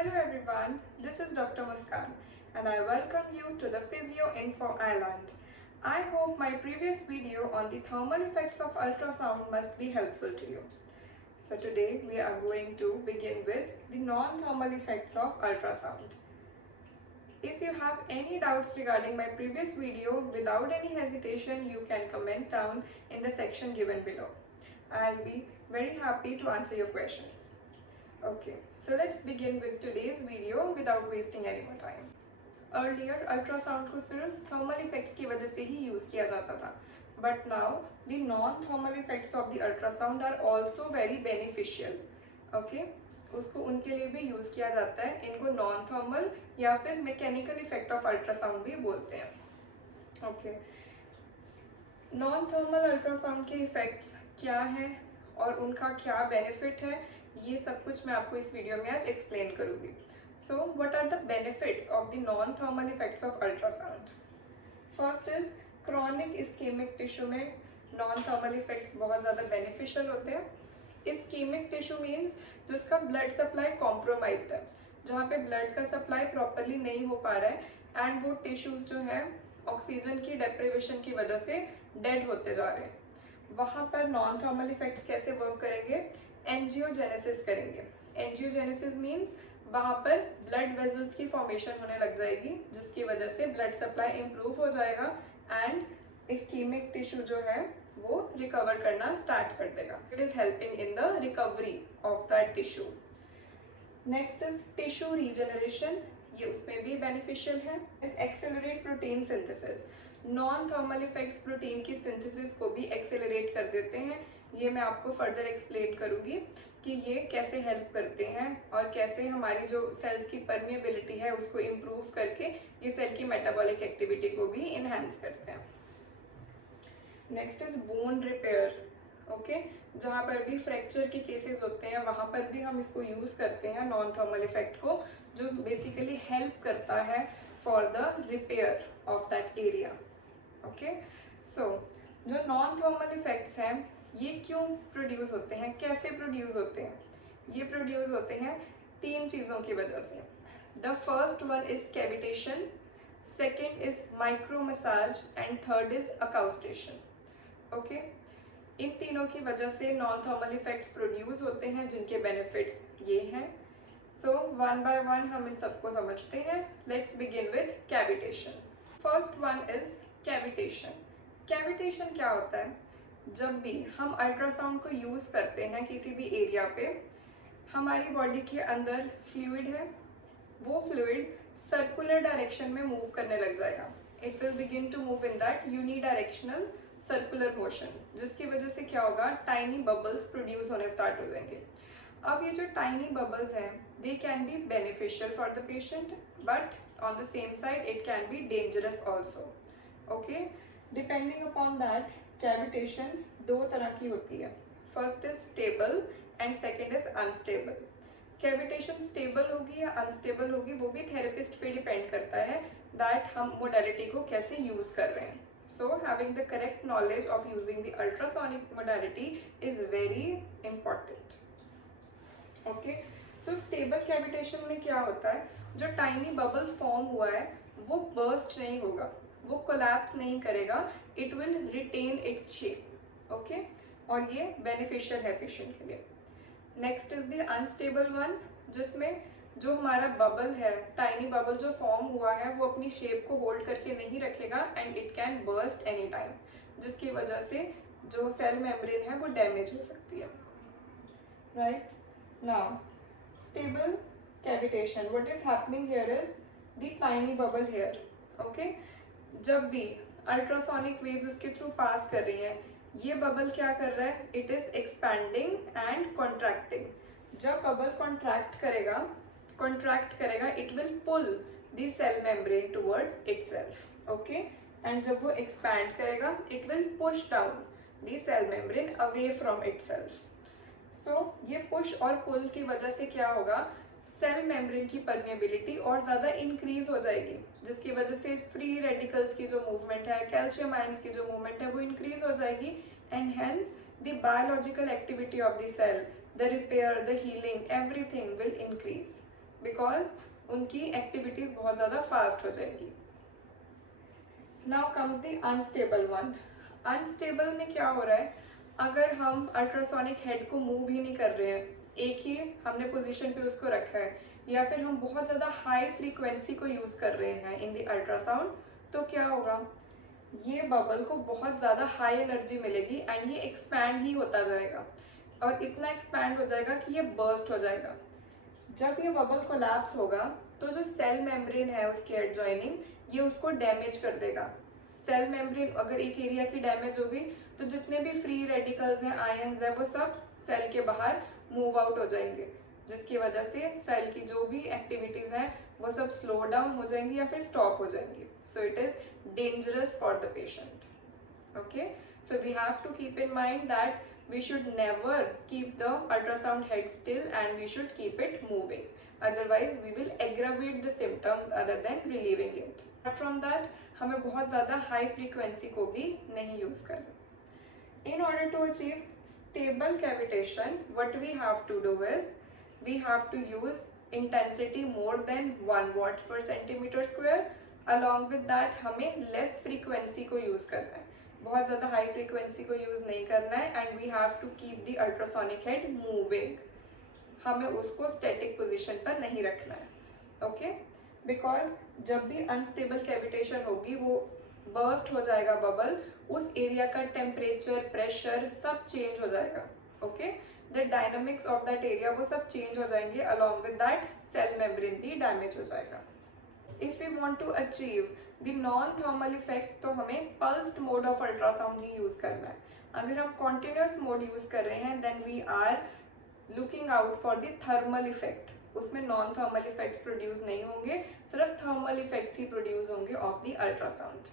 Hello everyone, this is Dr. Muskan and I welcome you to the Physio Info Island. I hope my previous video on the thermal effects of ultrasound must be helpful to you. So today we are going to begin with the non-thermal effects of ultrasound. If you have any doubts regarding my previous video, without any hesitation you can comment down in the section given below. I'll be very happy to answer your questions. Okay, so let's begin with today's video without wasting any more time. Earlier, ultrasound को सिर्फ thermal effects की वजह से ही use किया जाता था. But now, the non-thermal effects of the ultrasound are also very beneficial. Okay, उसको उनके लिए भी use किया जाता है. इनको non-thermal या फिर mechanical effect of ultrasound भी बोलते हैं. Okay, non-thermal ultrasound के effects क्या हैं और उनका क्या benefit है, ये सब कुछ मैं आपको इस वीडियो में आज एक्सप्लेन करूँगी. So what are the benefits of the non thermal effects of ultrasound. First is chronic ischemic tissue में नॉन थर्मल इफेक्ट्स बहुत ज़्यादा बेनिफिशियल होते हैं. इस्केमिक टिश्यू मीन्स जिसका ब्लड सप्लाई कॉम्प्रोमाइज्ड है, जहाँ पे ब्लड का सप्लाई प्रॉपरली नहीं हो पा रहा है एंड वो टिश्यूज जो है ऑक्सीजन की डेप्रिवेशन की वजह से डेड होते जा रहे हैं. वहाँ पर नॉन थर्मल इफेक्ट्स कैसे वर्क करेंगे? एंजियोजेनेसिस करेंगे. एंजियोजेनेसिस मीन्स वहाँ पर ब्लड वेजल्स की फॉर्मेशन होने लग जाएगी, जिसकी वजह से ब्लड सप्लाई इम्प्रूव हो जाएगा एंड इस्कीमिक टिश्यू जो है वो रिकवर करना स्टार्ट कर देगा. It is helping in the recovery of that tissue. Next is tissue regeneration. ये उसमें भी बेनिफिशियल है. इस accelerate protein synthesis. Non thermal effects protein की सिंथेसिस को भी एक्सेलरेट कर देते हैं. ये मैं आपको फर्दर एक्सप्लेन करूँगी कि ये कैसे हेल्प करते हैं और कैसे हमारी जो सेल्स की परमिएबिलिटी है उसको इम्प्रूव करके ये सेल की मेटाबॉलिक एक्टिविटी को भी इन्हेंस करते हैं. Next is bone repair. Okay, जहाँ पर भी फ्रैक्चर के केसेस होते हैं वहाँ पर भी हम इसको यूज़ करते हैं नॉन थर्मल इफेक्ट को, जो बेसिकली हेल्प करता है for the repair of that area. Okay, so जो नॉन थर्मल इफेक्ट्स हैं ये क्यों प्रोड्यूस होते हैं, कैसे प्रोड्यूस होते हैं? ये प्रोड्यूस होते हैं तीन चीज़ों की वजह से. The first one is cavitation, second is micro massage and third is acoustation. Okay, इन तीनों की वजह से नॉन थर्मल इफेक्ट्स प्रोड्यूस होते हैं जिनके बेनिफिट्स ये हैं. सो वन बाय वन हम इन सबको समझते हैं. Let's begin with cavitation. First one is cavitation. Cavitation क्या होता है? जब भी हम अल्ट्रासाउंड को यूज़ करते हैं किसी भी एरिया पे, हमारी बॉडी के अंदर फ्लूइड है, वो फ्लूइड सर्कुलर डायरेक्शन में मूव करने लग जाएगा. It will begin to move in that unidirectional circular motion, जिसकी वजह से क्या होगा? टाइनी बबल्स प्रोड्यूस होने स्टार्ट हो जाएंगे. अब ये जो टाइनी बबल्स हैं they can be beneficial for the patient, but on the same side it can be dangerous also. Okay, depending upon that cavitation दो तरह की होती है. First is stable and second is unstable. Cavitation stable होगी या unstable होगी वो भी थेरेपिस्ट पे डिपेंड करता है दैट हम मोडालिटी को कैसे यूज कर रहे हैं. So having the correct knowledge of using the ultrasonic modality is very important. Okay, so stable cavitation में क्या होता है? जो टाइनी बबल फॉर्म हुआ है वो बर्स्ट नहीं होगा, वो कोलैप्स नहीं करेगा, it will retain its shape. Okay, और ये बेनिफिशियल है पेशेंट के लिए. Next is the unstable one, जिसमें जो हमारा बबल है, टाइनी बबल जो फॉर्म हुआ है वो अपनी शेप को होल्ड करके नहीं रखेगा and it can burst any time, जिसकी वजह से जो सेल मेम्ब्रेन है वो डैमेज हो सकती है. Right now stable cavitation, what is happening here is the tiny bubble here. Okay, जब भी अल्ट्रासोनिक वेव्स उसके थ्रू पास कर रही हैं, ये बबल क्या कर रहा है? It is expanding and contracting. जब बबल कॉन्ट्रैक्ट करेगा it will pull the cell membrane towards itself. Okay, and जब वो एक्सपैंड करेगा it will push down the cell membrane away from itself. So ये पुश और पुल की वजह से क्या होगा? सेल मेम्ब्रेन की परमिएबिलिटी और ज़्यादा इंक्रीज हो जाएगी, जिसकी वजह से फ्री रेडिकल्स की जो मूवमेंट है, कैल्शियम आयंस की जो मूवमेंट है वो इंक्रीज हो जाएगी and hence the biological activity of the cell, the repair, the healing, everything will increase. Because उनकी एक्टिविटीज बहुत ज़्यादा फास्ट हो जाएंगी. Now comes the unstable one. Unstable में क्या हो रहा है, अगर हम अल्ट्रासोनिक हेड को मूव ही नहीं कर रहे हैं, एक ही हमने पोजीशन पे उसको रखा है, या फिर हम बहुत ज़्यादा हाई फ्रीक्वेंसी को यूज़ कर रहे हैं इन द अल्ट्रासाउंड, तो क्या होगा, ये बबल को बहुत ज़्यादा हाई एनर्जी मिलेगी एंड ये एक्सपैंड ही होता जाएगा और इतना एक्सपैंड हो जाएगा कि ये बर्स्ट हो जाएगा. जब ये बबल कोलैप्स होगा तो जो सेल मेम्ब्रेन है उसके एडजॉइनिंग, ये उसको डैमेज कर देगा. सेल मेम्ब्रेन अगर एक एरिया की डैमेज होगी तो जितने भी फ्री रेडिकल्स हैं, आयंस है, वो सब सेल के बाहर मूव आउट हो जाएंगे, जिसकी वजह से सेल की जो भी एक्टिविटीज हैं वो सब स्लो डाउन हो जाएंगी या फिर स्टॉप हो जाएंगी. So it is dangerous for the patient. Okay, so we have to keep in mind that we should never keep the ultrasound head still and we should keep it moving, otherwise we will aggravate the symptoms other than relieving it. Apart from that, हमें बहुत ज़्यादा high frequency को भी नहीं use करना. In order to achieve stable cavitation, what we have to do is we have to use intensity more than 1 watt per centimeter square. Along with that हमें less frequency को use करना है, बहुत ज़्यादा हाई फ्रीक्वेंसी को use नहीं करना है. And we have to keep the ultrasonic head moving, हमें उसको स्टैटिक पोजीशन पर नहीं रखना है. ओके, बिकॉज जब भी अनस्टेबल कैविटेशन होगी वो बर्स्ट हो जाएगा बबल, उस एरिया का टेम्परेचर, प्रेशर सब चेंज हो जाएगा. Okay, the dynamics of that area वो सब चेंज हो जाएंगे, along with that cell membrane भी डैमेज हो जाएगा. If we want to achieve the non thermal effect तो हमें पल्स्ड मोड ऑफ अल्ट्रासाउंड ही यूज करना है. अगर हम कॉन्टिन्यूस मोड यूज कर रहे हैं then we are looking out for the thermal effect. उसमें नॉन थर्मल इफेक्ट्स प्रोड्यूस नहीं होंगे, सिर्फ थर्मल इफेक्ट्स ही प्रोड्यूस होंगे ऑफ द अल्ट्रासाउंड.